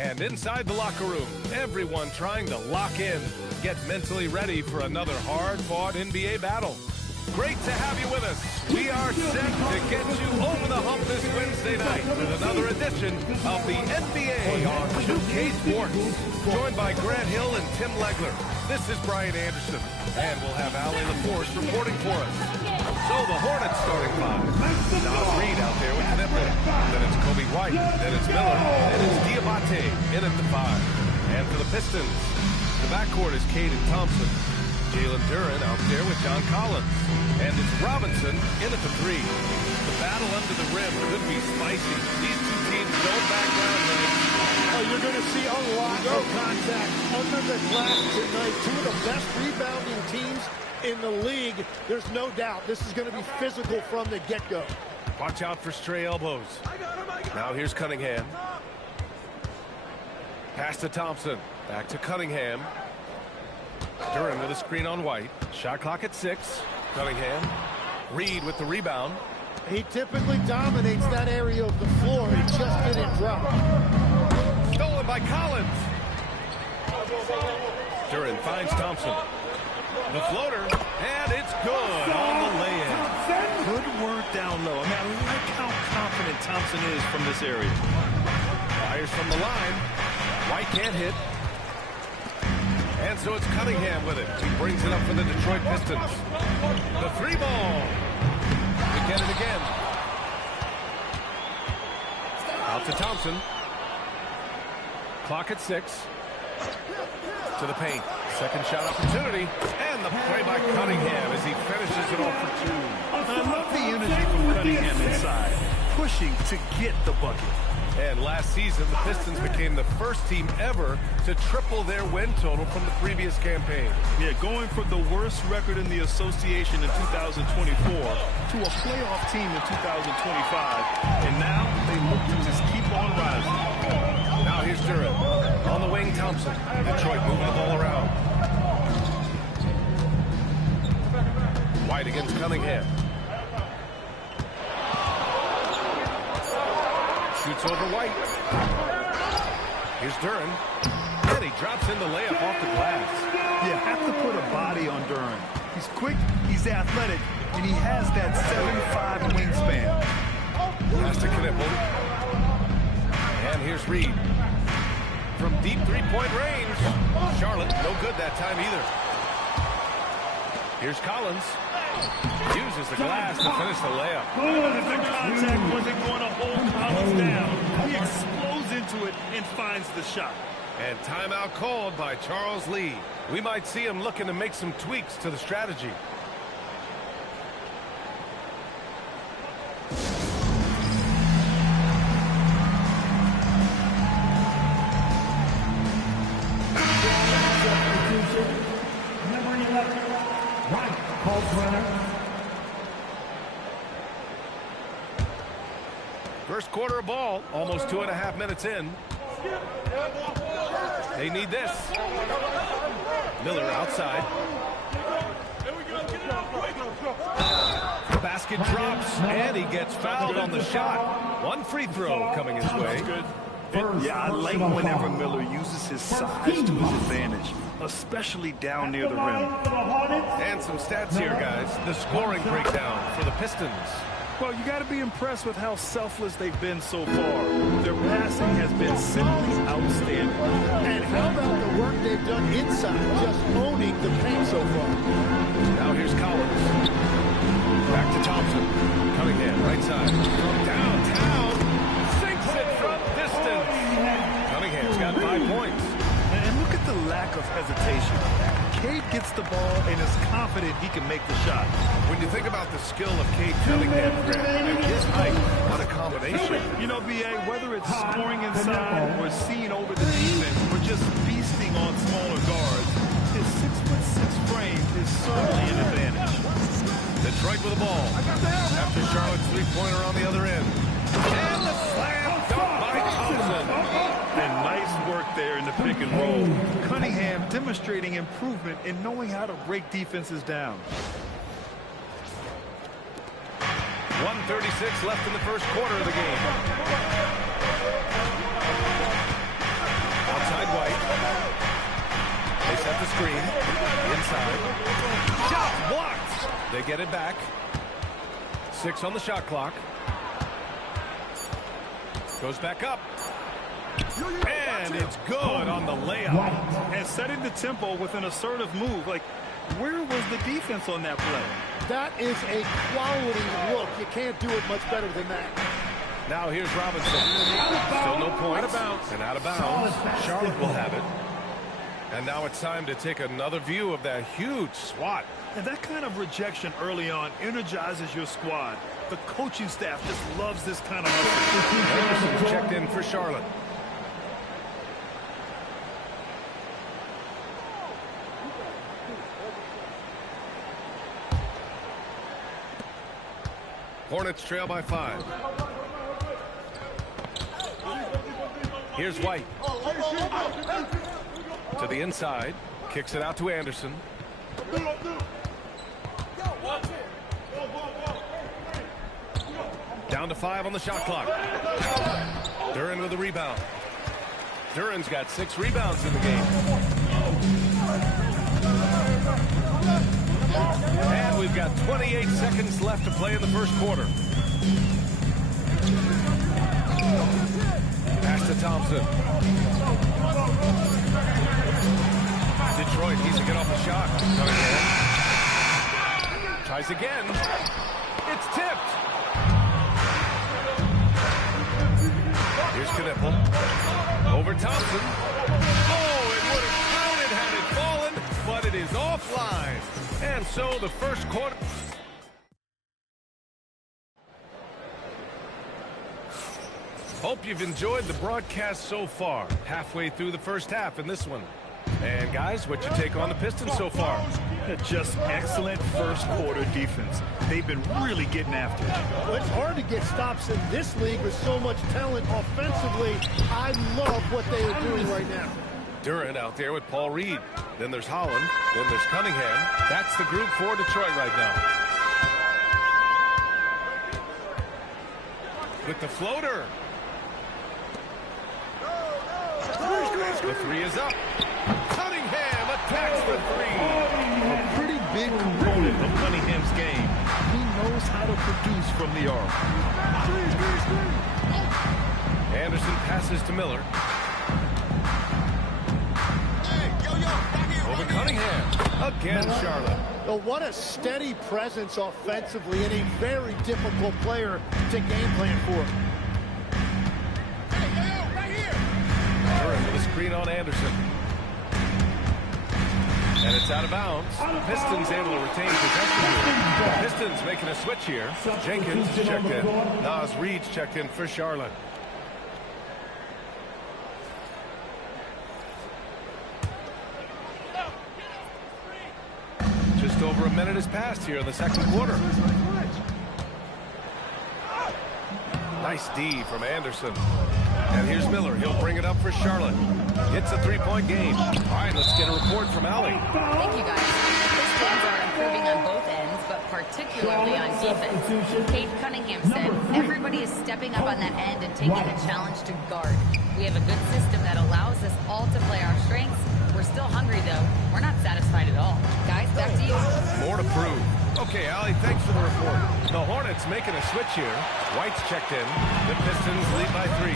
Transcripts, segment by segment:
And inside the locker room, everyone trying to lock in, get mentally ready for another hard-fought NBA battle. Great to have you with us. We are set to get you over the hump this Wednesday night with another edition of the NBA on 2K Sports. Joined by Grant Hill and Tim Legler. This is Brian Anderson, and we'll have Allie LaForce reporting for us. So the Hornets starting five. Nas Reed out there with Knipple. Then it's Kobe White. Then it's Miller. Then it's Diabate in at the five. And for the Pistons, the backcourt is Cade and Thompson. Jalen Duren out there with John Collins. And it's Robinson in at the three. The battle under the rim could be spicy. These two teams don't back down, man. Oh, you're going to see a lot of contact under the glass tonight. Two of the best rebounding teams in the league. There's no doubt this is going to be physical from the get-go. Watch out for stray elbows. Now here's Cunningham. Pass to Thompson. Back to Cunningham. Duren with a screen on White. Shot clock at 6. Cunningham. Reed with the rebound. He typically dominates that area of the floor. He just didn't drop. Stolen by Collins. Duren finds Thompson. The floater, and it's good on the lay-in. Good work down low. I mean, I like how confident Thompson is from this area. Fires from the line. White can't hit. And so it's Cunningham with it. He brings it up for the Detroit Pistons. The three ball. To get it again. Out to Thompson. Clock at 6. To the paint. Second shot opportunity. And the play by Cunningham as he finishes it off for 2. I love the energy from Cunningham inside. Pushing to get the bucket. And last season, the Pistons became the first team ever to triple their win total from the previous campaign. Yeah, going from the worst record in the association in 2024 to a playoff team in 2025. And now they look to just keep on rising. Now here's Duren. On the wing, Thompson. Detroit moving the ball around. White against Cunningham. Shoots over White. Here's Duren. And he drops in the layup off the glass. You have to put a body on Duren. He's quick, he's athletic, and he has that 7'5" wingspan. Pass to Knipple. And here's Reed. From deep three-point range. Charlotte, no good that time either. Here's Collins. Uses the glass to finish the layup. The contact wasn't going to hold Collins down. He explodes into it and finds the shot. And timeout called by Charles Lee. We might see him looking to make some tweaks to the strategy. First quarter of ball, almost 2.5 minutes in. They need this. Miller outside. The basket drops, and he gets fouled on the shot. One free throw coming his way. Yeah, I like whenever Miller uses his size to his advantage, especially down near the rim. And some stats here, guys. The scoring breakdown for the Pistons. Well, you got to be impressed with how selfless they've been so far. Their passing has been simply outstanding. And how about the work they've done inside, just owning the paint so far? Now here's Collins. Back to Thompson. Cunningham, right side. From downtown. Sinks it from distance. Cunningham's got 5 points. And look at the lack of hesitation. Cade gets the ball and is confident he can make the shot. When you think about the skill of Cade Cunningham, and his height, what a combination. You know, B.A., whether it's scoring inside or seeing over the defense or just feasting on smaller guards, his 6'6" frame is certainly an advantage. Detroit with the ball. After Charlotte's three-pointer on the other end. And the slam dunk by Thompson. And nice work there in the pick and roll. Cunningham demonstrating improvement in knowing how to break defenses down. 1:36 left in the first quarter of the game. screen. Inside. Shot blocked. They get it back. 6 on the shot clock. Goes back up. And it's good on the layup. And setting the tempo with an assertive move. Like, where was the defense on that play? That is a quality look. You can't do it much better than that. Now here's Robinson. Still no point. Out of bounds. And out of bounds. Charlotte will have it. And now it's time to take another view of that huge swat. And that kind of rejection early on energizes your squad. The coaching staff just loves this kind of hustle. Anderson checked in for Charlotte. Hornets trail by 5. Here's White. To the inside. Kicks it out to Anderson. Down to 5 on the shot clock. Duren with the rebound. Duren's got 6 rebounds in the game. And we've got 28 seconds left to play in the first quarter. Pass to Thompson. Detroit needs to get off a shot. Tries again. It's tipped. Here's Knippel. Over Thompson. Oh, it would have counted had it fallen, but it is offline. And so the first quarter. Hope you've enjoyed the broadcast so far. Halfway through the first half in this one. And guys, what's your take on the Pistons so far? Just excellent first quarter defense. They've been really getting after it. Well, it's hard to get stops in this league with so much talent offensively. I love what they are doing right now. Duren out there with Paul Reed. Then there's Holland. Then there's Cunningham. That's the group for Detroit right now. With the floater. The 3 is up. Cunningham attacks the 3. A pretty big component of Cunningham's game. He knows how to produce from the arc. Anderson passes to Miller. Over Cunningham. Again, Charlotte. Oh, what a steady presence offensively and a very difficult player to game plan for. Duren with a screen on Anderson. And it's out of bounds. Pistons able to retain possession here. Pistons making a switch here. Jenkins checked in. Nas Reed's checked in for Charlotte. Just over a minute has passed here in the second quarter. Nice D from Anderson. And here's Miller. He'll bring it up for Charlotte. It's a 3-point game. All right, let's get a report from Allie. Thank you, guys. Pistons are improving on both ends, but particularly on defense. Kate Cunningham said, everybody is stepping up on that end and taking the challenge to guard. We have a good system that allows us all to play our strengths. We're still hungry, though. We're not satisfied at all. Guys, back to you. More to prove. Okay, Allie, thanks for the report. The Hornets making a switch here. White's checked in. The Pistons lead by 3.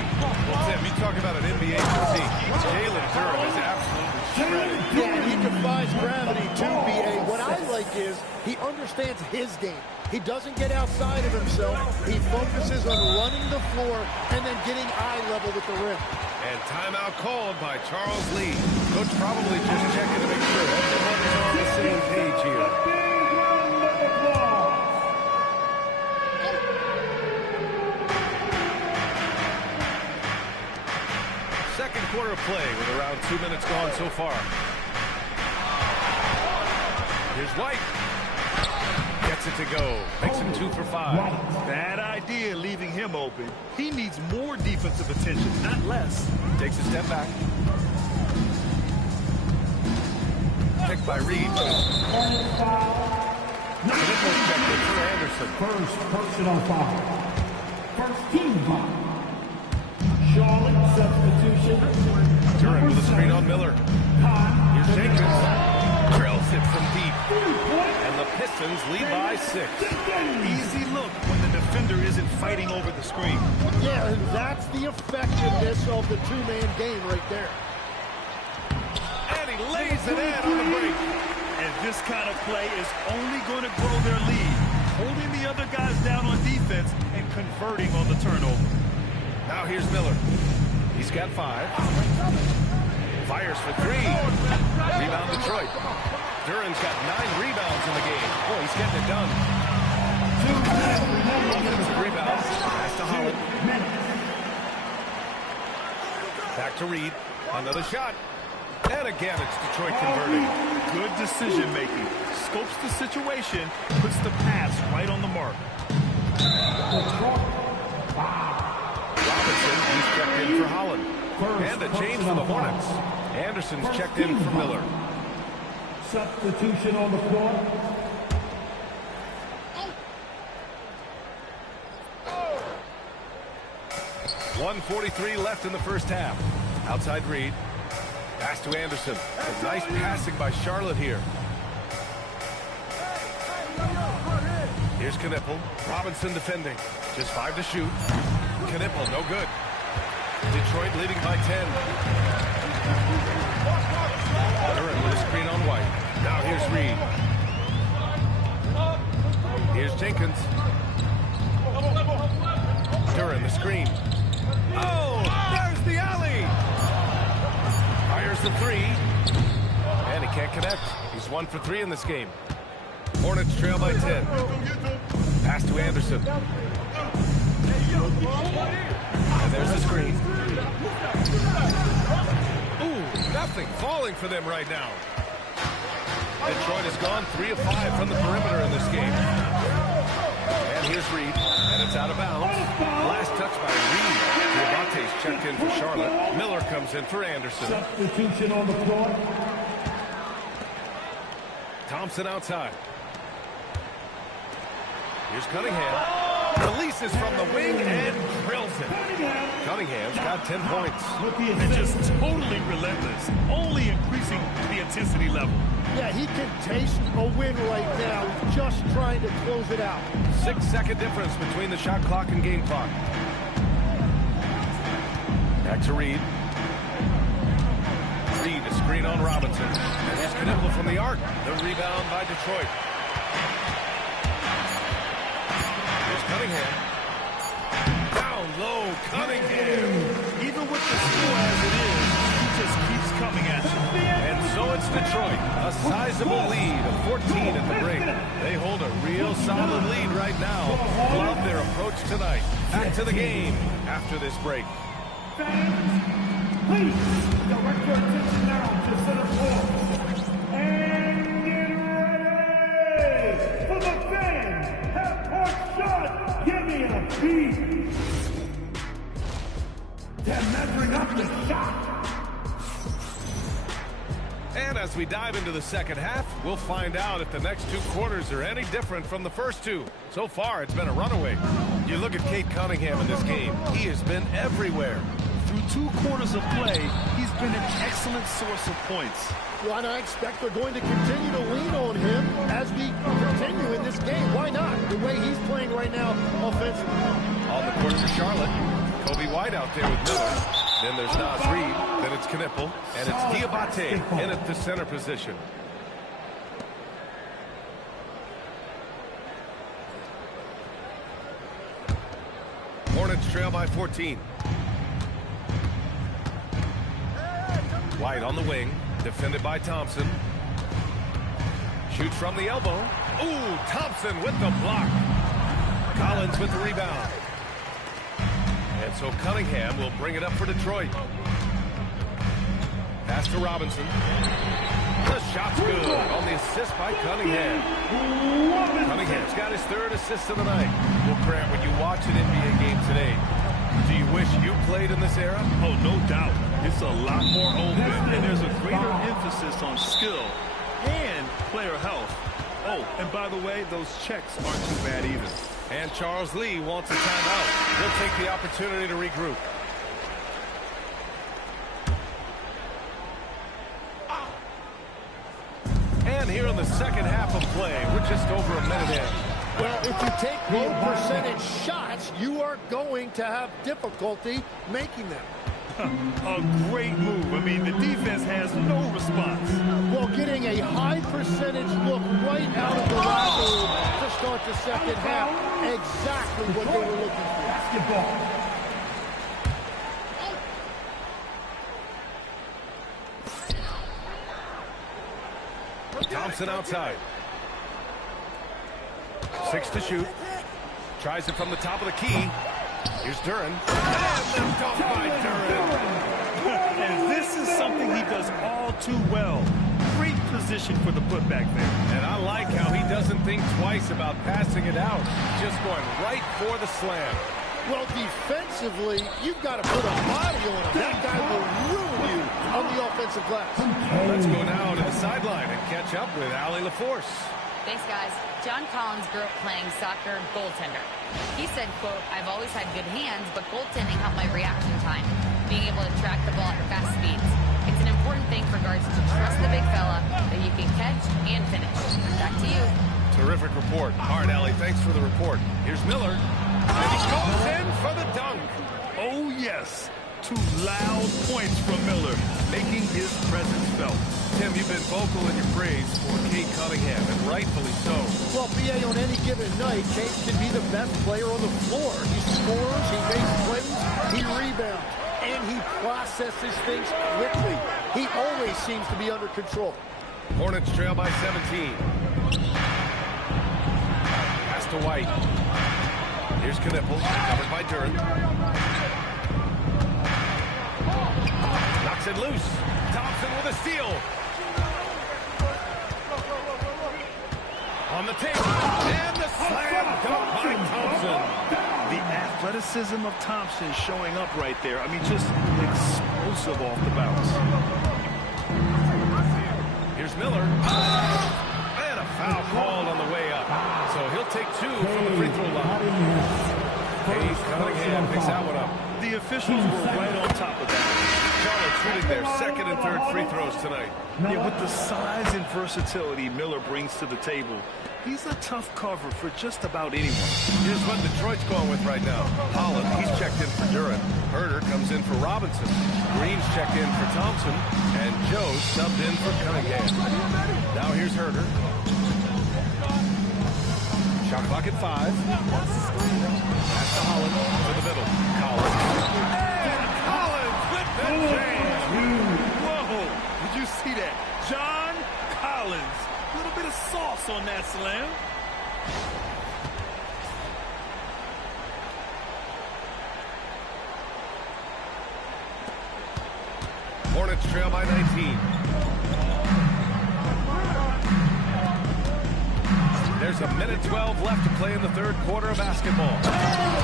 Well, Tim, you talk about an NBA physique. Jalen Duren is absolutely shredded. Yeah, he defies gravity too, B.A. What I like is he understands his game. He doesn't get outside of himself. He focuses on running the floor and then getting eye level with the rim. And timeout called by Charles Lee. Coach probably just checking to make sure everyone is on the same page here. Second quarter of play with around 2 minutes gone so far. Here's White. Gets it to go. Makes him 2 for 5. Bad idea leaving him open. He needs more defensive attention, not less. Takes a step back. Picked by Reed. Nipples checked in for Anderson. First personal foul. First team foul. Charlotte substitution. Duren with a screen on Miller. Here's Jenkins. Pistons lead by 6. Easy look when the defender isn't fighting over the screen. Yeah, and that's the effectiveness of the two-man game right there. And he lays it in on the break. And this kind of play is only going to grow their lead, holding the other guys down on defense and converting on the turnover. Now here's Miller. He's got 5. Fires for 3. Rebound Detroit. Duran's got 9 rebounds in the game. Boy, he's getting it done. Offensive rebound. Pass to Holland. Back to Reed. Another shot. And again, it's Detroit converting. Good decision-making. Scopes the situation, puts the pass right on the mark. Robinson, he's checked in for Holland. And a change for the Hornets. Anderson's checked in for Miller. Substitution on the floor. .143 left in the first half. Outside Reed. Pass to Anderson. And nice passing by Charlotte here. Here's Knipple. Robinson defending. Just 5 to shoot. Knipple, no good. Detroit leading by 10. Duran with a screen on White. Now here's Reed. Here's Jenkins. Duran, the screen. Oh, there's the alley. Fires the 3. And he can't connect. He's 1 for 3 in this game. Hornets trail by 10. Pass to Anderson. And there's the screen. Ooh, nothing falling for them right now. Detroit has gone 3 of 5 from the perimeter in this game. And here's Reed, and it's out of bounds. Last touch by Reed. Diabate's checked in for Charlotte. Miller comes in for Anderson. Substitution on the floor. Thompson outside. Here's Cunningham. Releases from the wing and drills it. Cunningham's got 10 points. And just totally relentless, only increasing the intensity level. Yeah, he can taste a win right now. He's just trying to close it out. 6-second difference between the shot clock and game clock. Back to Reed. Reed, a screen on Robinson. And here's Knipple from the arc. The rebound by Detroit. Cunningham. Down low, Cunningham. Even with the score as it is, he just keeps coming at you. And so it's Detroit, a sizable lead of 14 at the break. They hold a real solid lead right now. Love their approach tonight. Back to the game after this break. Fans, please direct your attention now to center court. And get ready for the fans. Half-court shot. Give me a beat. They're measuring up the shot. And as we dive into the second half, we'll find out if the next 2 quarters are any different from the first 2. So far, it's been a runaway. You look at Cade Cunningham in this game. He has been everywhere. Through 2 quarters of play, he's been an excellent source of points. Well, and I expect they're going to continue to lean on him as we continue in this game. Why not? The way he's playing right now offensively. On the court for Charlotte. Kobe White out there with Miller. Then there's Nas Reed. Then it's Knipple. And it's Diabate in at the center position. Hornets trail by 14. White on the wing. Defended by Thompson. Shoots from the elbow. Ooh, Thompson with the block. Collins with the rebound. And so Cunningham will bring it up for Detroit. Pass to Robinson. The shot's good on the assist by Cunningham. Cunningham's got his 3rd assist of the night. Well, Grant, when you watch an NBA game today, do you wish you played in this era? Oh, no doubt. It's a lot more open, and there's a greater emphasis on skill and player health. Oh, and by the way, those checks aren't too bad either. And Charles Lee wants a timeout. He'll take the opportunity to regroup. And here in the the second half of play. We're just over a minute in. Well, if you take low percentage shots, you are going to have difficulty making them. A great move. I mean, the defense has no response. Well, getting a high percentage look right out of the locker room to start the second half, exactly what they were looking for. Basketball. Thompson outside. 6 to shoot. Tries it from the top of the key. Here's Duran. And left off by Duran. And this is something he does all too well. Great position for the putback there. And I like how he doesn't think twice about passing it out. Just going right for the slam. Well, defensively, you've got to put a body on him. That guy will ruin you on the offensive glass. Let's go now to the sideline and catch up with Allie LaForce. Thanks, guys. John Collins grew up playing soccer goaltender. He said, quote, "I've always had good hands, but goaltending helped my reaction time, being able to track the ball at fast speeds. It's an important thing for guards to trust the big fella that you can catch and finish." Back to you. Terrific report. All right, Allie, thanks for the report. Here's Miller. And he goes in for the dunk. Oh, yes. 2 loud points from Miller, making his presence felt. Tim, you've been vocal in your praise for Cade Cunningham, and rightfully so. Well, BA, on any given night, Cade can be the best player on the floor. He scores, he makes plays, he rebounds, and he processes things quickly. He always seems to be under control. Hornets trail by 17. Pass to White. Here's Knippel, covered by Duran. Knocks it loose. Thompson with a steal. On the table. And the slam dunk by Thompson. The athleticism of Thompson showing up right there. I mean, just explosive off the bounce. Here's Miller. And a foul called on the way up. So he'll take 2 from the free throw line. Cade Cunningham picks that one up. The officials were right on top of that. Charlotte shooting their second and third free throws tonight. Yeah, with the size and versatility Miller brings to the table, he's a tough cover for just about anyone. Here's what Detroit's going with right now. Holland, he's checked in for Duran. Herter comes in for Robinson. Green's checked in for Thompson. And Joe subbed in for Cunningham. Now here's Herter. Shot clock at 5. Pass to Holland to the middle. Collins. And Collins with the jam. Whoa, did you see that? John Collins. A little bit of sauce on that slam. Hornets trail by 19. There's a minute 12 left to play in the third quarter of basketball.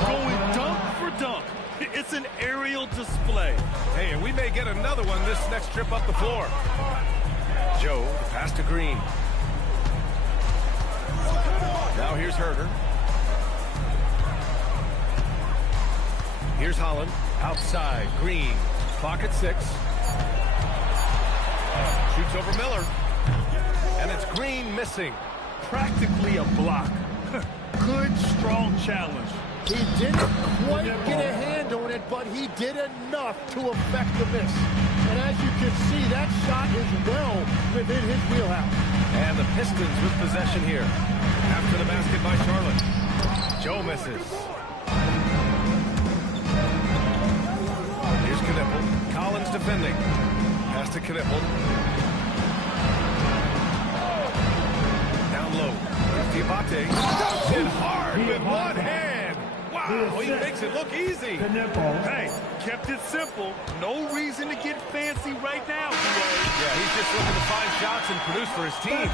Going dunk for dunk. It's an aerial display. Hey, and we may get another one this next trip up the floor. Joe, the pass to Green. Now here's Herter. Here's Holland. Outside, Green. Clock at 6. Shoots over Miller. And it's Green missing. Practically a block. Good, strong challenge. He didn't quite get a hand on it, but he did enough to affect the miss. And as you can see, that shot is well within his wheelhouse. And the Pistons with possession here. After the basket by Charlotte. Joe misses. Here's Knippel. Collins defending. Pass to Knippel. Down low. Here's Diabate. Dumps it hard with one hand. Wow, he makes it look easy. Hey, kept it simple. No reason to get fancy right now. Yeah, he's just looking to find shots and produce for his team.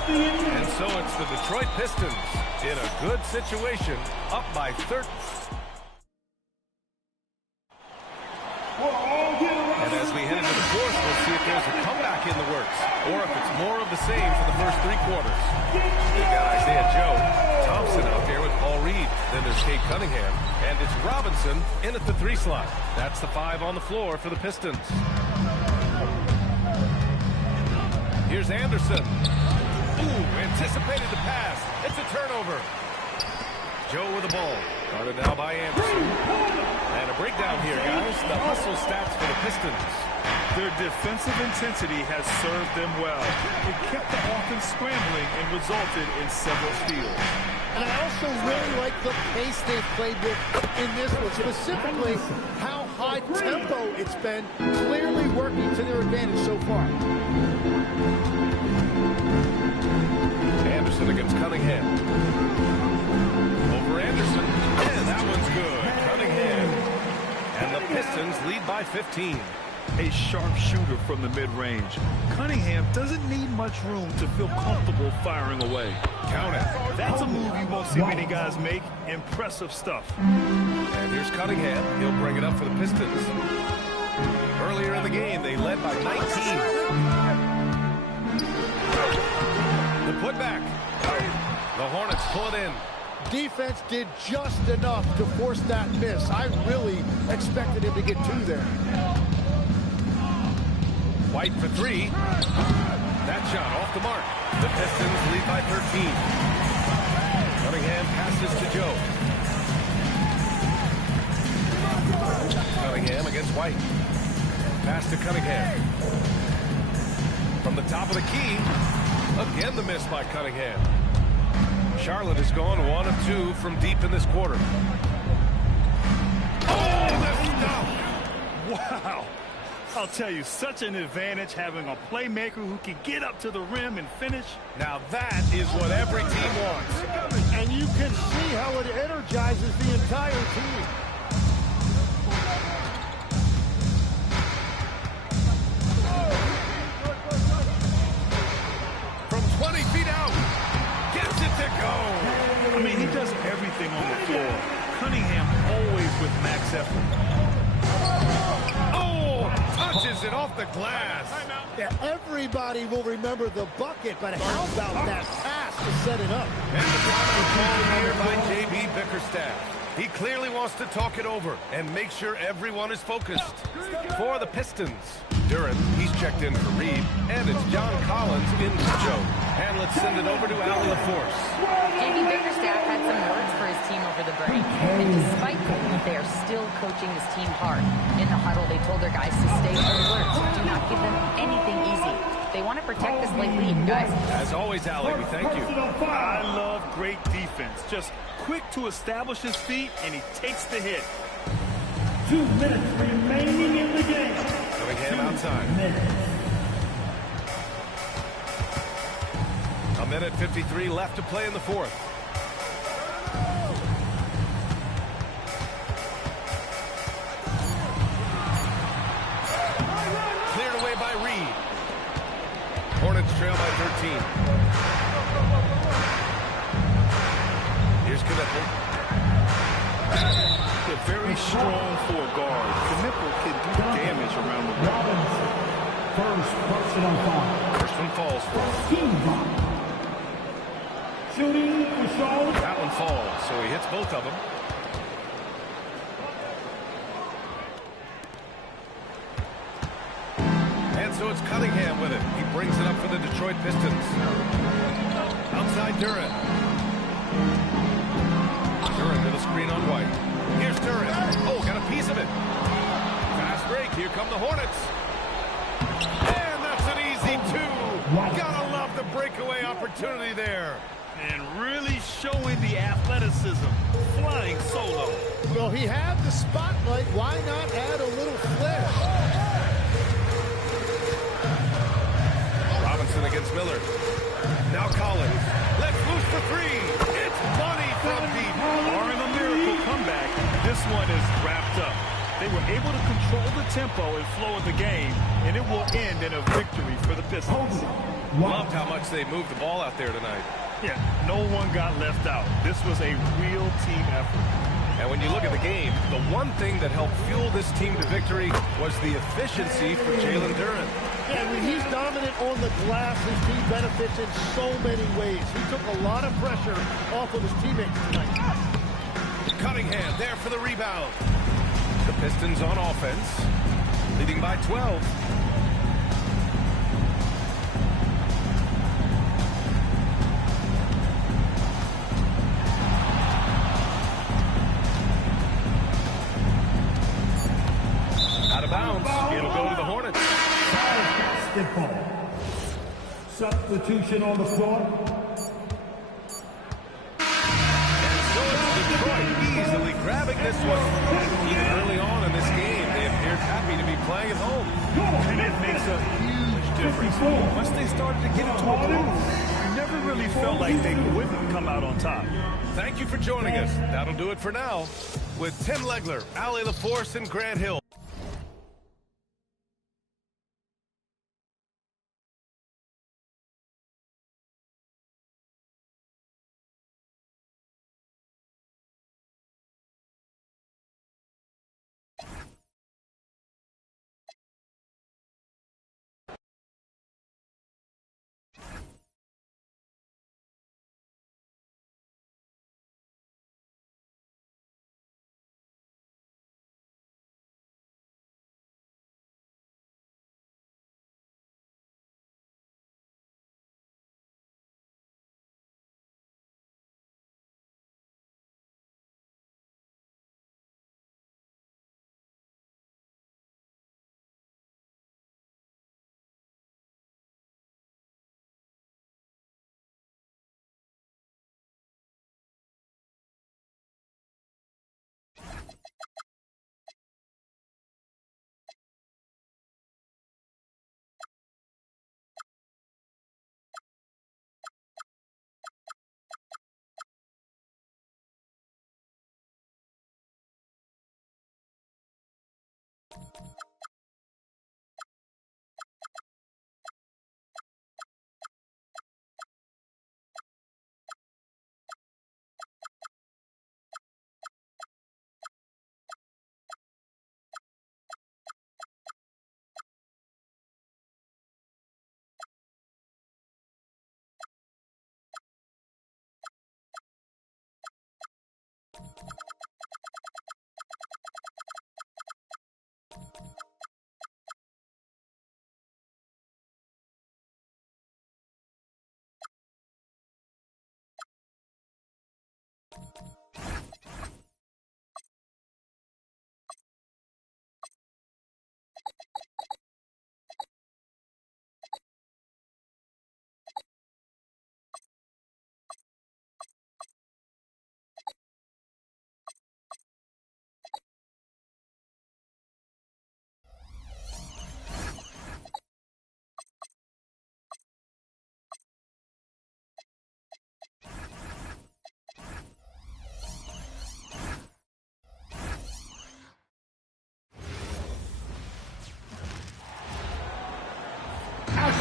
And so it's the Detroit Pistons in a good situation, up by 30. And as we head into the fourth, we'll see if there's a comeback in the works, or if it's more of the same for the first 3 quarters. We've got Isaiah Joe, Thompson out there with Paul Reed. Then there's Cade Cunningham, and it's Robinson in at the 3 slot. That's the 5 on the floor for the Pistons. Here's Anderson. Ooh, anticipated the pass. It's a turnover. Joe with the ball. Guarded now by Anderson. And a breakdown here, guys. The hustle stats for the Pistons. Their defensive intensity has served them well. It kept the offense scrambling and resulted in several steals. And I also really like the pace they've played with in this one, specifically how high tempo it's been, clearly working to their advantage so far. Anderson against Cunningham. Over Anderson. And that one's good. Cunningham. And the Pistons lead by 15. A sharp shooter from the mid-range. Cunningham doesn't need much room to feel comfortable firing away. Count it. That's a move you won't see many guys make. Impressive stuff. And here's Cunningham. He'll bring it up for the Pistons. Earlier in the game, they led by 19. The putback. The Hornets pull it in. Defense did just enough to force that miss. I really expected him to get two there. White for three. That shot off the mark. The Pistons lead by 13. Cunningham passes to Joe. Cunningham against White. Pass to Cunningham. From the top of the key. Again the miss by Cunningham. Charlotte has gone 1 of 2 from deep in this quarter. Oh, the stop! Wow. I'll tell you, such an advantage having a playmaker who can get up to the rim and finish. Now that is what every team wants. And you can see how it energizes the entire team. From 20 feet out. Gets it to go. I mean, he does everything on the floor. Cunningham always with max effort. Touches it off the glass. Yeah, everybody will remember the bucket, but how about that pass to set it up? And the timeout called here by J.B. Bickerstaff. He clearly wants to talk it over and make sure everyone is focused. For the Pistons, Duran, he's checked in for Reed, and it's John Collins in for Joe. And let's send it over to Allie LaForce. J.B. Bickerstaff had some words for his team over the break, and despite that, they are still coaching this team hard. In the huddle, they told their guys to stay alert, do not give them anything easy. They want to protect this late lead, guys. As always, Allie, we thank you. I love great defense. Just quick to establish his feet, and he takes the hit. 2 minutes remaining in the game. Cunningham outside. A minute 53 left to play in the fourth. Cleared away by Reed. Hornets trail by 13. Here's Knipple. They're very strong for a guard. Knipple can do damage around the rim. First personal foul. First one falls for him. Shooting for Charlotte. That one falls, so he hits both of them. And so it's Cunningham with it. He brings it up for the Detroit Pistons. Outside Duran. Duran to the screen on White. Here's Duran. Oh, got a piece of it. Fast break. Here come the Hornets. And that's an easy two. Gotta love the breakaway opportunity there. And really showing the athleticism. Flying solo. Well, he had the spotlight. Why not add a little flair? Robinson against Miller. Now Collins. Let's loose for three. It's money from deep. Barring a miracle comeback, this one is wrapped up. They were able to control the tempo and flow of the game, and it will end in a victory for the Pistons. Loved how much they moved the ball out there tonight. Yeah, no one got left out. This was a real team effort. And when you look at the game, the one thing that helped fuel this team to victory was the efficiency for Jalen Duran. Yeah, when he's dominant on the glass, his team benefits in so many ways. He took a lot of pressure off of his teammates tonight. Cunningham there for the rebound. The Pistons on offense, leading by 12. basketball. Substitution on the floor. And so it's Detroit easily grabbing this one. Even early on in this game, they appeared happy to be playing at home. And it makes a huge difference. Once they started to get into a groove, I never really felt like they wouldn't come out on top. Thank you for joining us. That'll do it for now. With Tim Legler, Allie LaForce, and Grant Hill.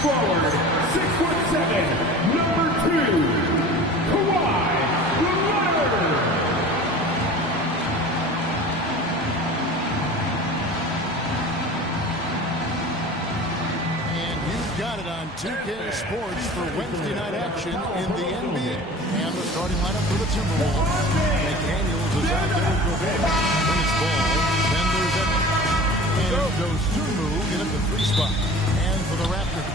Forward, 6'7", number 2, Kawhi Leonard. And you've got it on 2K Sports for Wednesday night action in the NBA. And the starting lineup for the Timberwolves. McDaniels is out there for Gobert. When it's ball, then there's Edwards. And Dosunmu in at the 3 spot. And for the Raptors,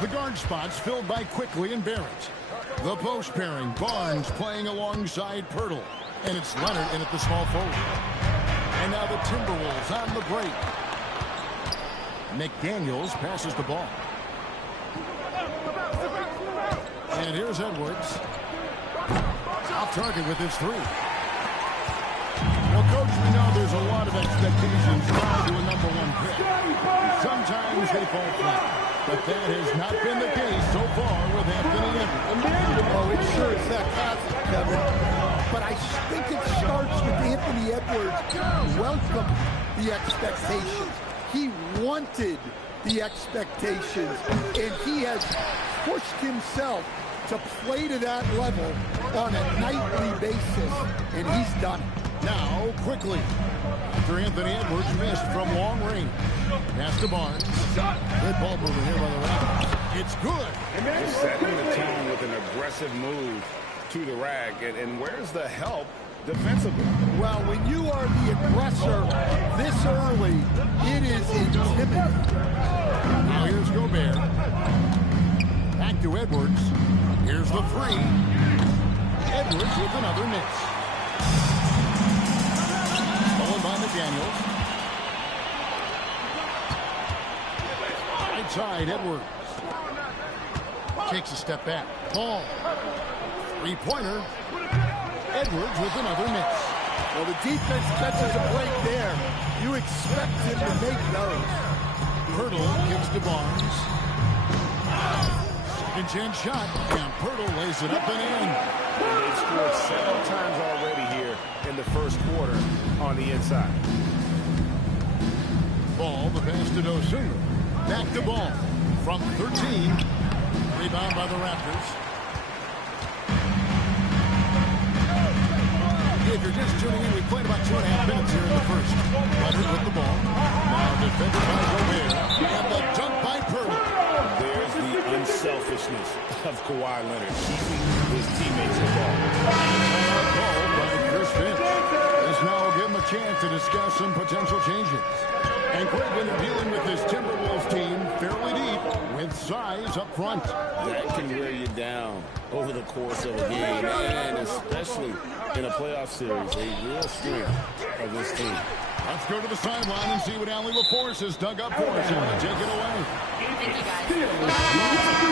the guard spots filled by Quickly and Barrett. The post pairing, Barnes playing alongside Pirtle. And it's Leonard in at the small forward. And now the Timberwolves on the break. McDaniels passes the ball. And here's Edwards. Off target with his 3. Well, Coach, we know there's a lot of expectations tied to a #1 pick. Sometimes they fall flat. But that has not been the case so far with Anthony Edwards. Oh, it sure is that constant, Kevin. But I think it starts with Anthony Edwards. Welcome the expectations. He wanted the expectations, and he has pushed himself to play to that level on a nightly basis, and he's done it. Now, quickly, after Anthony Edwards missed from long range. Pass to Barnes. Good ball movement here by the Raptors. It's good. Just setting the tone with an aggressive move to the rack. And where's the help defensively? Well, when you are the aggressor this early, it is intimidating. Now here's Gobert. Back to Edwards. Here's the 3. Edwards with another miss. Stolen by McDaniels. outside, Edwards. Takes a step back. Ball. Three-pointer. Edwards with another miss. Well, the defense catches a break there. You expect him to make those. Pirtle kicks to Barnes. Second chance shot, and Pirtle lays it up and in. And they've scored several times already here in the first quarter on the inside. Ball, the pass to Dosunmu. Back to Ball. From 13. Rebound by the Raptors. If you're just tuning in, we played about 2.5 minutes here in the first. Leonard with the ball. Now defended by Gobert. And the dunk by Pirtle. There's the unselfishness of Kawhi Leonard, keeping his teammates involved. Ball by Chris Finch. This now will give him a chance to discuss some potential changes. And Cleveland are dealing with this Timberwolves team fairly deep with size up front. That can wear you down over the course of a game, and especially in a playoff series, a real strength of this team. Let's go to the sideline and see what Allie LaForce has dug up for us. And take it away. Thank you, guys.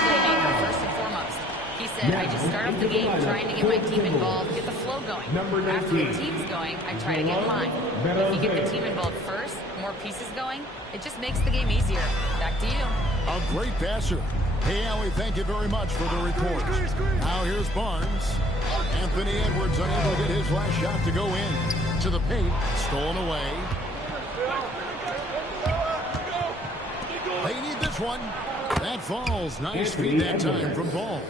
Playmaker, first and foremost. He said, I just start off the game trying to get my team involved, get the flow going. After the team's going, I try to get mine. If you get the team involved first, more pieces going, it just makes the game easier. Back to you. A great passer. Hey, Allie, thank you very much for the report. Now here's Barnes. Anthony Edwards unable to get his last shot to go in. To the paint, stolen away. They need this one. That falls. Nice feed that time from Ball.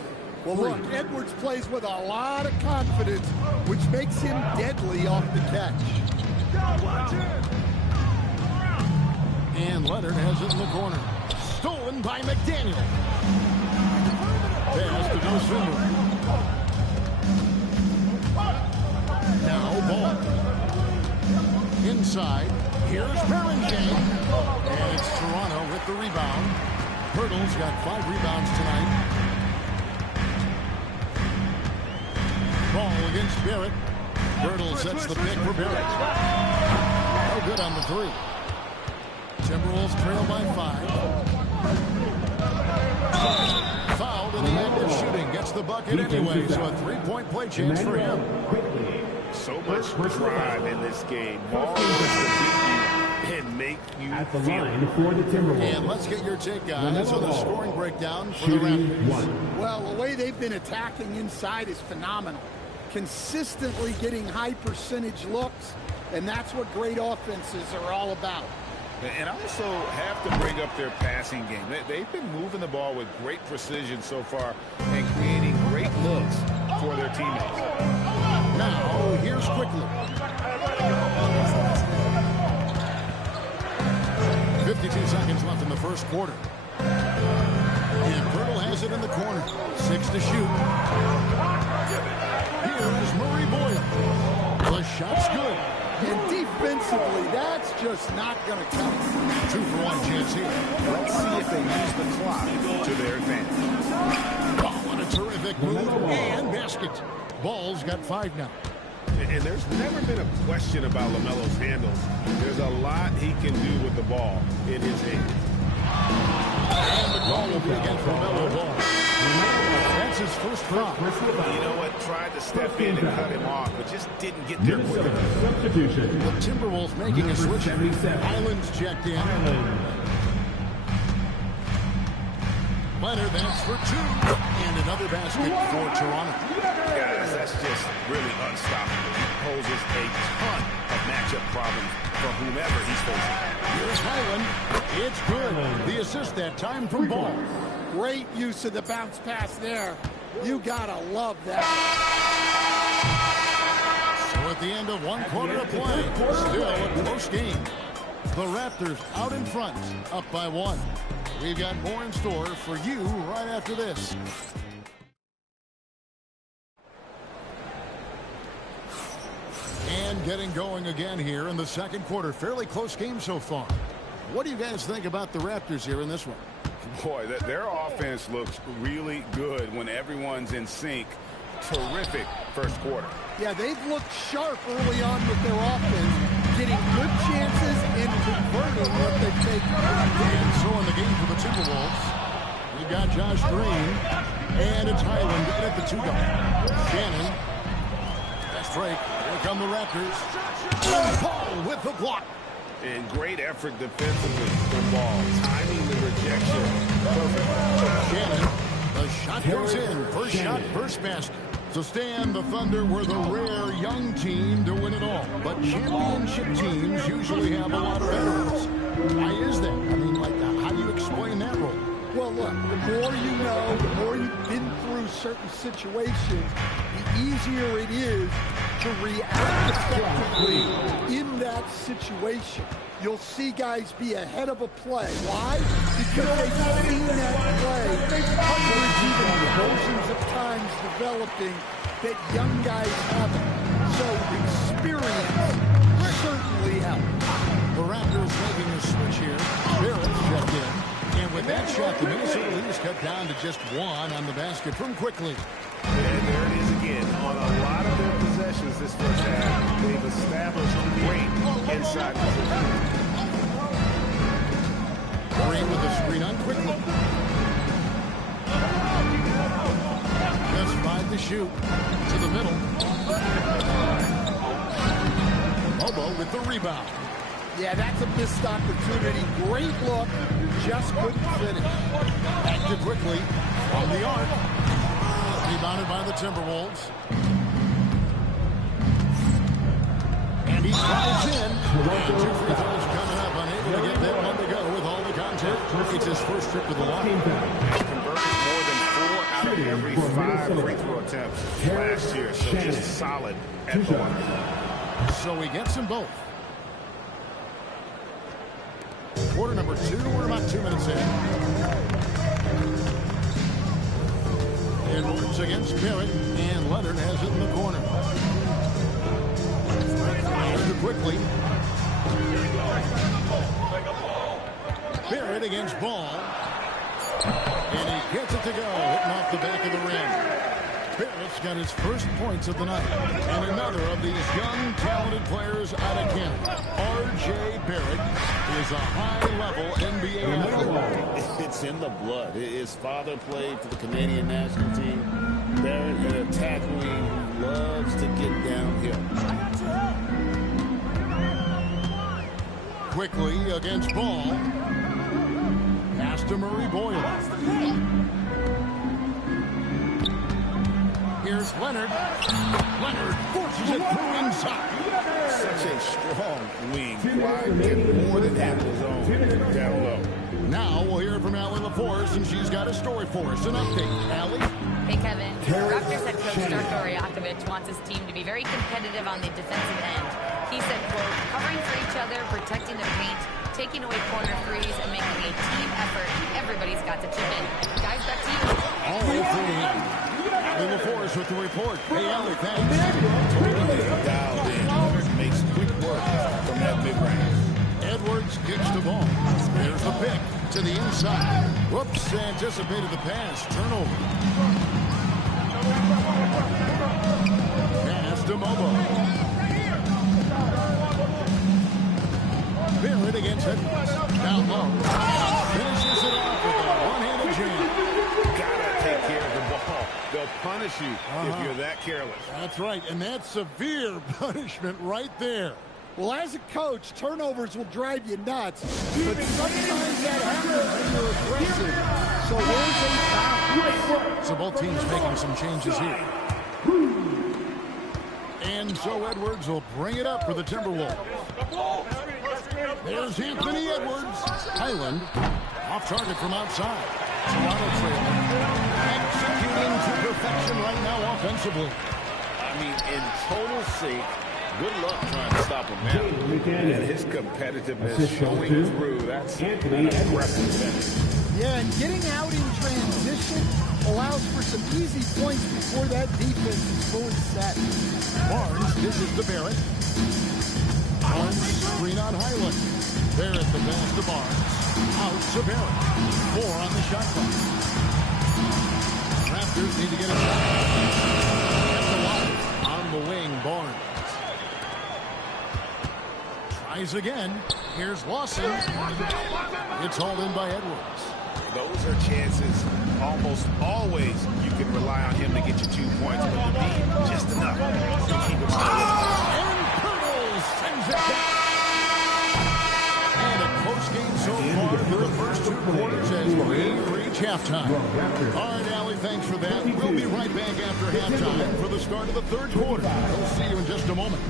Well, look, Edwards plays with a lot of confidence, which makes him deadly off the catch. And Leonard has it in the corner. Stolen by McDaniel. Pass to Dosunmu. Now Ball. Inside. Here's Berringame. And it's Toronto with the rebound. Pirtle's got 5 rebounds tonight. Ball against Barrett. Pirtle sets the pick for Barrett. No good on the 3. Timberwolves trail by 5. Fouled in the act of shooting. Gets the bucket anyway, so a 3-point play chance for him. So much drive in this game. Ball to beat you and make you At the feel line for the Timberwolves. And let's get your take, guys, on the scoring breakdown for the Raptors. Well, the way they've been attacking inside is phenomenal. Consistently getting high percentage looks, and that's what great offenses are all about. And I also have to bring up their passing game. They've been moving the ball with great precision so far and creating great looks for their teammates. Now, here's Quickly. 52 seconds left in the first quarter. And Pirtle has it in the corner. 6 to shoot. Here's Murray Boyle. The shot's good. And defensively, that's just not going to cut it. 2-for-1 chance here. Let's see if they use the clock to their advantage. Oh, what a terrific move. And basket. Ball's got 5 now. And there's never been a question about LaMelo's handles. There's a lot he can do with the ball in his hands. And the call will be against LaMelo Ball. That's his first foul. You know what? Tried to step in and cut him off, but just didn't get there quick enough. Substitution. The Timberwolves making a switch. 77. Island's checked in. Leonard, that's for 2. And another basket for Toronto. Guys, that's just really unstoppable. He poses a ton of matchup problems for whomever he's facing. Here's Highland. It's good. The assist that time from Ball. Great use of the bounce pass there. You got to love that. So at the end of 1 quarter of play, still a close game. The Raptors out in front, up by 1. We've got more in store for you right after this. And getting going again here in the second quarter. Fairly close game so far. What do you guys think about the Raptors here in this one? Boy, their offense looks really good when everyone's in sync. Terrific first quarter. Yeah, they've looked sharp early on with their offense, getting good chances and converting what they've taken. And so in the game for the Timberwolves. Timberwolves. We got Josh Green. And it's Highland at the 2-guard. Shannon. That's Drake. Here come the Raptors. And Paul with the block. And great effort defensively for Ball. Timing the rejection. Perfect. Shannon. The shot goes in. First shot, first basket. So Stan, the Thunder were the rare young team to win it all. But championship teams usually have a lot of veterans. Why is that? I mean, like, how do you explain that role? Well, look, the more you know, the more you've been through certain situations, the easier it is to react effectively in that situation. You'll see guys be ahead of a play. Why? Because they've seen that play hundreds, even thousands of times developing that young guys haven't. So experience certainly helps. The Raptors making a switch here. Barrett's checked in. And with that shot, the Minnesota Leafs cut down to just one on the basket from Quickly. And there it is again. On a lot of their possessions this first half, they've established great inside position. Green with the screen on Quickly. Just 5 to shoot. To the middle. Bobo with the rebound. Yeah, that's a missed opportunity. Great look, just couldn't finish. Back to Quickly from the arc. Rebounded by the Timberwolves. And he drives in. And 2 free throws coming up. Unable to get that one to go with all the contact. It's his first trip to the line. Converted more than 4 out of every 5 free throw attempts last year. So just solid at the line. So he gets them both. Quarter number 2, we're about 2 minutes in. Edwards against Barrett, and Leonard has it in the corner. Quickly. Barrett against Ball. And he gets it to go, hitting off the back of the rim. Barrett's got his first points of the night. And another of these young, talented players out of Canada. R.J. Barrett is a high-level NBA athlete. It's in the blood. His father played for the Canadian national team. Barrett, an attack wing who loves to get downhill. Quickly against Ball. Pass to Murray Boyle. Here's Leonard. Leonard forces it through inside. Such a strong wing. Clyde can more than handle his own down low. Now we'll hear from Allie LaForce, and she's got a story for us. An update. Allie? Hey, Kevin. Raptors head coach Darko Rajakovic wants his team to be very competitive on the defensive end. He said, quote, covering for each other, protecting the paint, taking away corner threes, and making a team effort. Everybody's got to chip in. Guys, back to you. All three. Allie LaForce with the report. Hey, Allie, thanks. Totally dialed in. Makes quick work from that mid-range. Edwards kicks the ball. There's the pick to the inside. Whoops, anticipated the pass. Turnover. Pass to Mobo. Barrett against Edwards. Down low. Finishes it off with a one-handed jam. Gotta take care of the ball. They'll punish you if you're that careless. That's right, and that's severe punishment right there. Well, as a coach, turnovers will drive you nuts, but sometimes that happens when you're aggressive. So where's a foul? So both teams making some changes here. And so Edwards will bring it up for the Timberwolves. There's Anthony Edwards. Highland off target from outside. Toronto trailing. Executing to perfection right now offensively. I mean, in total sync. Good luck trying to stop him now. And his competitiveness showing through. That's aggressive finish. Yeah, and getting out in transition allows for some easy points before that defense is fully set. Barnes dishes to Barrett. Barnes screen on Highland. Barrett the pass to Barnes. Out to Barrett. 4 on the shot clock. Raptors need to get it back. At the line. On the wing, Barnes. Tries again. Here's Lawson. It's hauled in by Edwards. Those are chances almost always you can rely on him to get you 2 points, but the need just enough to keep him And Pirtle sends it back. And a close game so far through the first 2 quarters as we reach halftime. All right, Allie, thanks for that. We'll be right back after halftime for the start of the 3rd quarter. We'll see you in just a moment.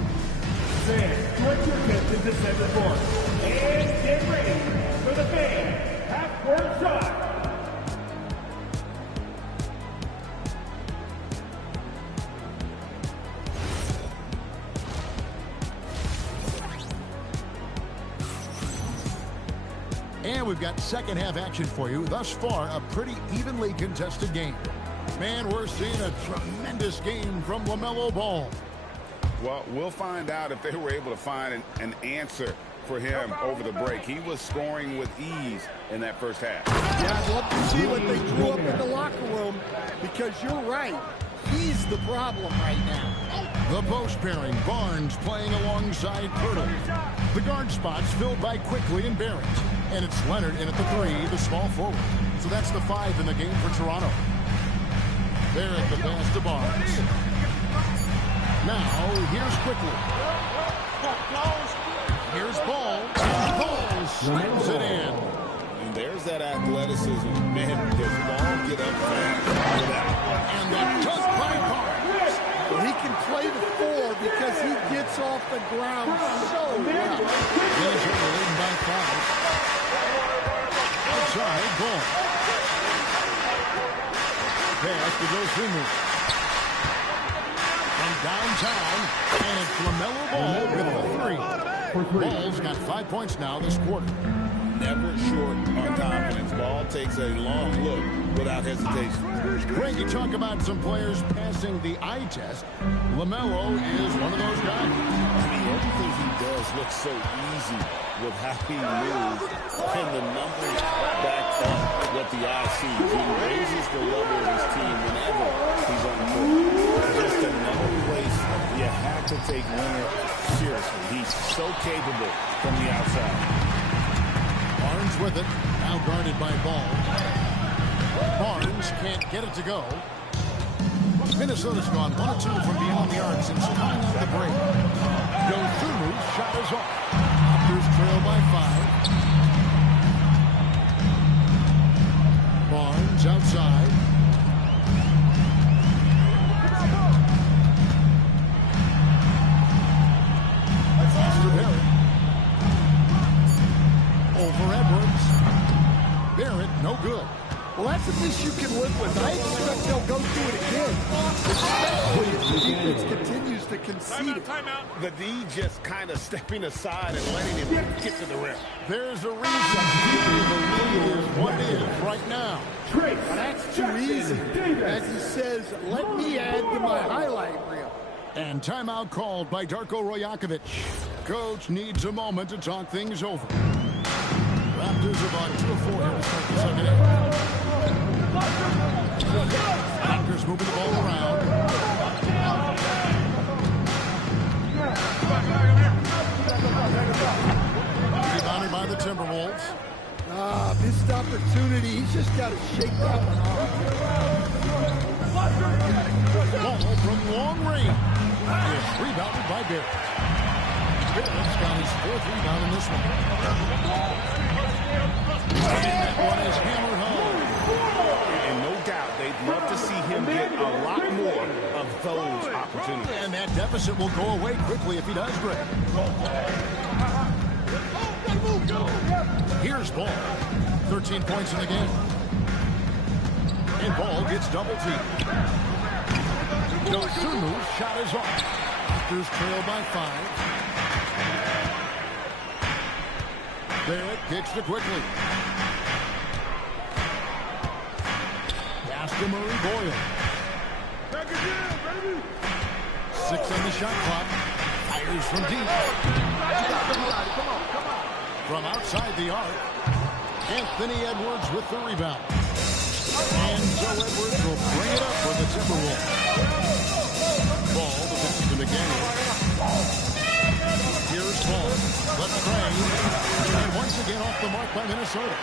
Stretch your attention to center court. And get ready for the fan half-court shot. And we've got second half action for you. Thus far, a pretty evenly contested game. Man, we're seeing a tremendous game from LaMelo Ball. Well, we'll find out if they were able to find an answer for him over the break. He was scoring with ease in that first half. Yeah, I'd love to see what they drew up in the locker room, because you're right. He's the problem right now. The post pairing, Barnes playing alongside Pirtle. The guard spots filled by Quickly and Barrett. And it's Leonard in at the 3, the small forward. So that's the 5 in the game for Toronto. Barrett the pass to Barnes. Now, here's Quickly. Here's Ball. Ball slams it in. And there's that athleticism. Man, does Ball get up fast? And the dunk by Barnes. Well, he can play the 4 because he gets off the ground so well. He's leading by 5. Outside, Ball. Pass to Dosunmu. From downtown, and it's LaMelo Ball with the 3. Ball's got 5 points now this quarter. Never short on confidence. Ball takes a long look without hesitation. Greg, you talk about some players passing the eye test. LaMelo is one of those guys. I mean, everything he does looks so easy with how he moves, and the numbers back up what the eye sees. He raises the level of his team whenever he's on the court. Just another place you have to take Leonard seriously. He's so capable from the outside. Barnes with it, now guarded by Ball. Barnes can't get it to go. Minnesota's gone 1 of 2 from beyond the arc since coming out of the break. Dosunmu's shot is off. Raptors trail by 5. Barnes outside. Pass to Barrett. Over Edwards. Barrett, no good. Well, that's a miss you can live with. I expect they'll go through it again, especially if the defense continues to concede it. The D just kind of stepping aside and letting him get to the rim. There's a reason the lead is what it is right now. Well, that's too easy. As he says, let me add to my highlight reel. And timeout called by Darko Rajakovic. Coach needs a moment to talk things over. Raptors are on 2 of 4 here to start the second half. Raptors moving the ball around. Rebounded by the Timberwolves. Missed opportunity. He's just got to shake that one off. Ball from long range. Is rebounded by Barrett. Barrett's got his 4th rebound in this one. And that one is hammered home. And no doubt, they'd love to see him get a lot more of those opportunities. And that deficit will go away quickly if he does, Greg. Here's Ball. 13 points in the game. And Ball gets double teamed. Dosunmu's shot is off. Raptors trail by 5. Barrett kicks to Quickly. Pass to Murray Boyle. 6 on the shot clock. Fires from deep. From outside the arc, Anthony Edwards with the rebound. And so Edwards will bring it up for the Timberwolves. Ball, the pass to McDaniel. Here's Ball. Left frame. And once again off the mark by Minnesota.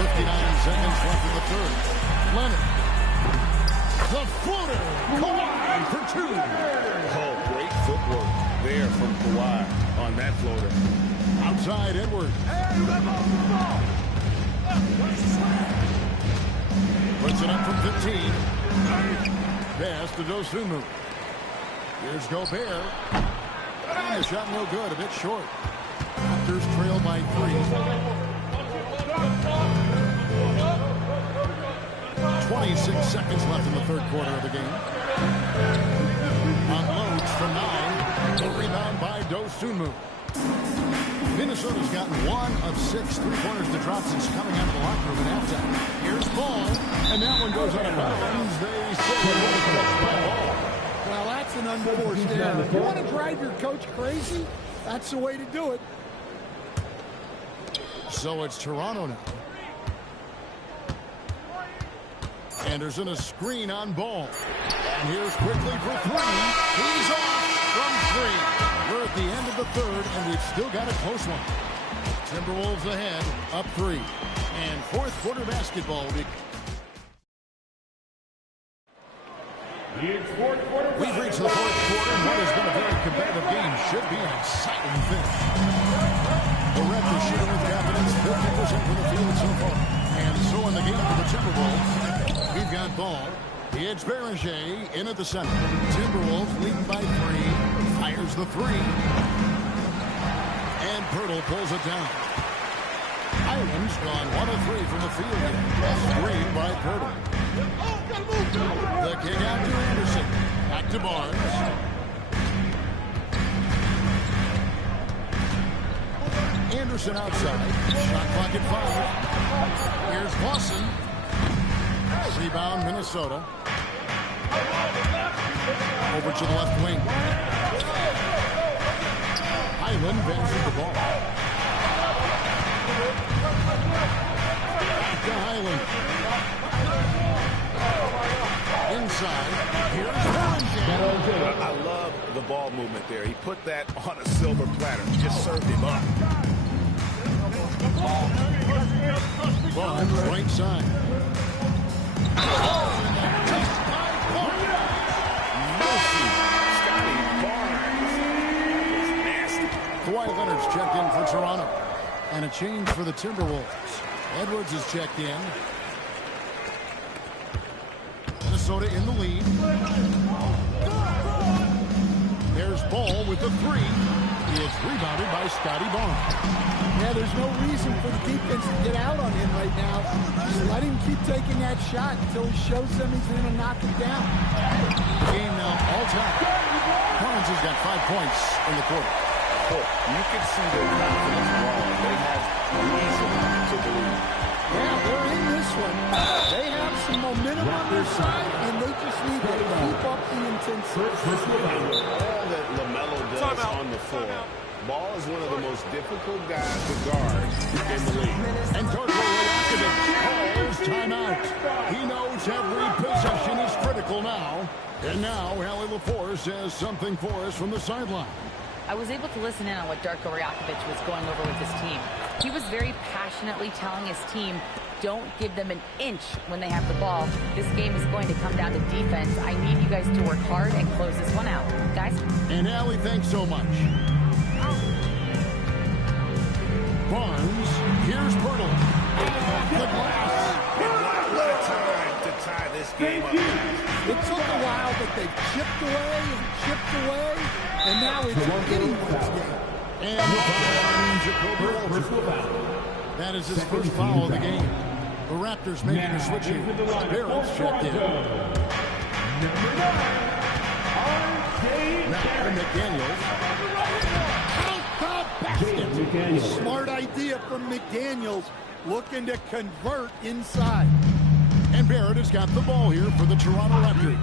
59 seconds left in the third. Leonard. The floater. Kawhi for two. Oh, great footwork there from Kawhi on that floater. Outside Edwards. Puts it up from 15. Pass to Dosunmu. Here's Gobert. And the shot no good, a bit short. Raptors trail by 3. 26 seconds left in the third quarter of the game. Unloads from 9. The rebound by Dosunmu. Minnesota's gotten 1 of 6 three-pointers to drop since coming out of the locker room at halftime. Here's Ball, and that one goes out of bounds. They say it's by Ball. Well, that's an unforced error. If you want to drive your coach crazy, that's the way to do it. So it's Toronto now. Anderson a screen on Ball. And here's quickly for 3. He's off from 3. We're at the end of the third, and we've still got a close one. Timberwolves ahead, up 3. And fourth quarter basketball will be... We've reached the fourth quarter, and what has been a very competitive game should be an exciting finish. The Raptors shooting with confidence, 50% from the field so far. And so in the game for the Timberwolves, we've got Ball. It's Berger in at the center. Timberwolves leading by 3. Fires the 3. And Pirtle pulls it down. Island's gone 1 of 3 from the field. Screen by Pirtle. The kick out to Anderson. Back to Barnes. Anderson outside. Shot clock at 5. Here's Lawson. Rebound Minnesota. Over to the left wing. Highland bounces the ball. Back to Highland. Inside. Here's Berger. I love the ball movement there. He put that on a silver platter. Just served him up. Barnes right side. Kawhi Leonard's checked in for Toronto. And a change for the Timberwolves. Edwards is checked in. Minnesota in the lead. There's Ball with the 3. It's rebounded by Scotty Barnes. Yeah, there's no reason for the defense to get out on him right now. Just let him keep taking that shot until he shows them he's going to knock it down. Game now all time. Barnes has got 5 points in the quarter. You can see their confidence growing. They have reason to believe. Yeah, they're in this one. They have some momentum on their side, and they just need to keep up the intensity. All that LaMelo does on the floor. Ball is one of the most difficult guys to guard in the league. And Darko calls timeout. He knows every possession is critical now. And now, Allie LaForce says something for us from the sideline. I was able to listen in on what Darko Rajakovic was going over with his team. He was very passionately telling his team, don't give them an inch when they have the ball. This game is going to come down to defense. I need you guys to work hard and close this one out. Guys? And Allie, thanks so much. Barnes, here's Pirtle. The glass. What a time to tie this game up. It took a while, but they chipped away, and now it's anyone's game. And Jacoby. That is his first foul of the game. The Raptors making a switch here. Barrett's checked in. Now McDaniels. Basket. Smart idea from McDaniels, looking to convert inside. And Barrett has got the ball here for the Toronto Raptors.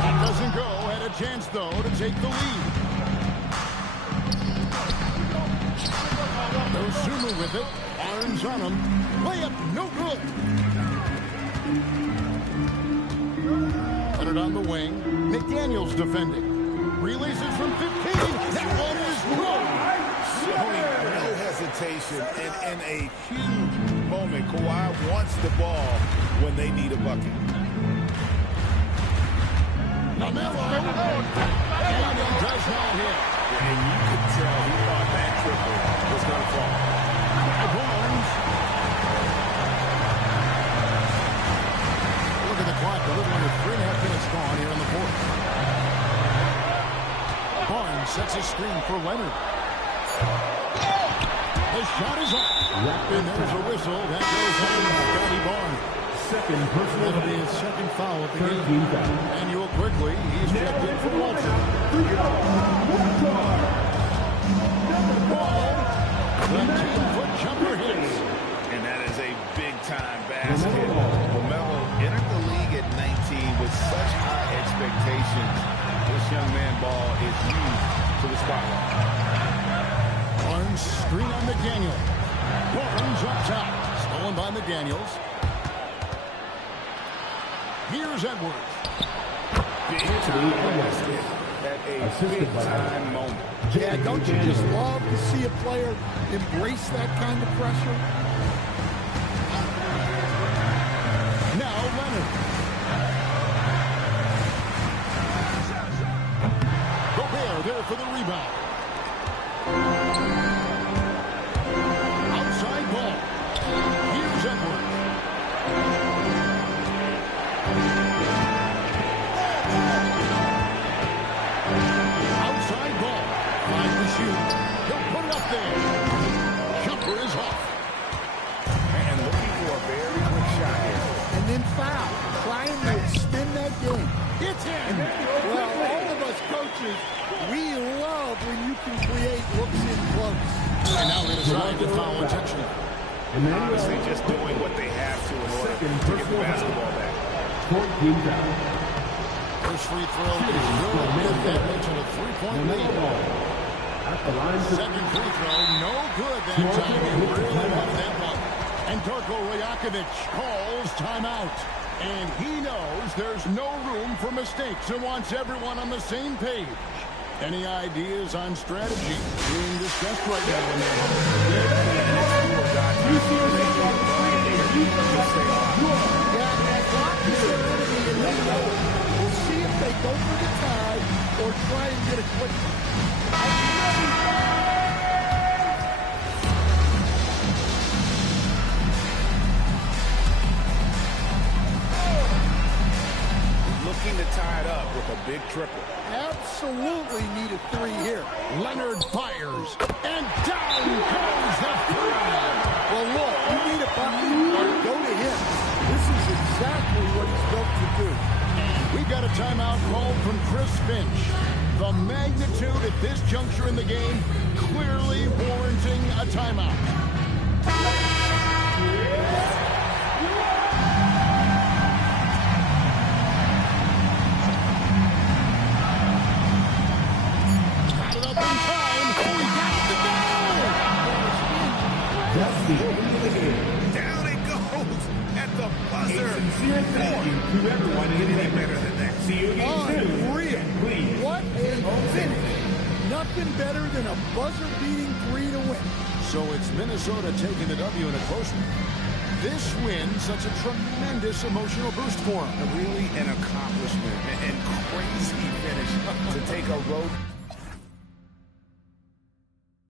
That doesn't go. Had a chance, though, to take the lead. Dosunmu with it. Barnes on him. Layup, no good. Put it on the wing. McDaniels defending. Releases from 15. That one is good. expectation, and in a huge moment, Kawhi wants the ball when they need a bucket. And he does not hit. And you could tell he thought that triple was going to fall. Barnes. Look at the clock. A little under 3.5 minutes gone here in the fourth. Barnes sets a screen for Leonard. The shot is up. And there's a whistle. That goes home to Scotty Barnes. That'll be his second foul at the game. And you'll quickly, he's checked in for Walter. Ball. The 10-foot jumper hits. And that is a big-time basket. LaMelo entered the league at 19 with such high expectations. This young man ball is used to the spotlight. Barnes screen on McDaniel. Barnes up top. Stolen by McDaniels. Here's Edwards. Big-time basket at a big-time moment. Yeah, don't you just love to see a player embrace that kind of pressure? Now Leonard. Gobert there for the rebound. Outside ball. Here's Edwards. Outside ball. 5 to shoot. He'll put it up there. Jumper is off. And looking for a very quick shot here. And then foul, trying to extend that game. It's in. Well, all of us coaches, we love when you can create looks in close. And now they decide to foul intentionally. Honestly, just doing what they have to in order to get the basketball back. First free throw is good. Mid-advantage and a 3-point lead. Second free throw, no good that time. He really wanted that one. And Darko Rajakovic calls timeout. And he knows there's no room for mistakes and wants everyone on the same page. Any ideas on strategy being discussed right now in We'll see if they go for the tie or try and get a quick. Looking to tie it up with a big triple. Absolutely need a 3 here. Leonard fires, and down goes the three. Well, look, you need a bucket, go to him. This is exactly what he's built to do. We've got a timeout called from Chris Finch. The magnitude at this juncture in the game clearly warranting a timeout. Got it up in time. Oh, he got it to go. Down it goes at the buzzer. Thank you to everyone getting better than that. Unreal. What a finish. Nothing better than a buzzer-beating 3 to win. So it's Minnesota taking the W in a close one. This win such a tremendous emotional boost for them. Really an accomplishment and crazy finish to take a road.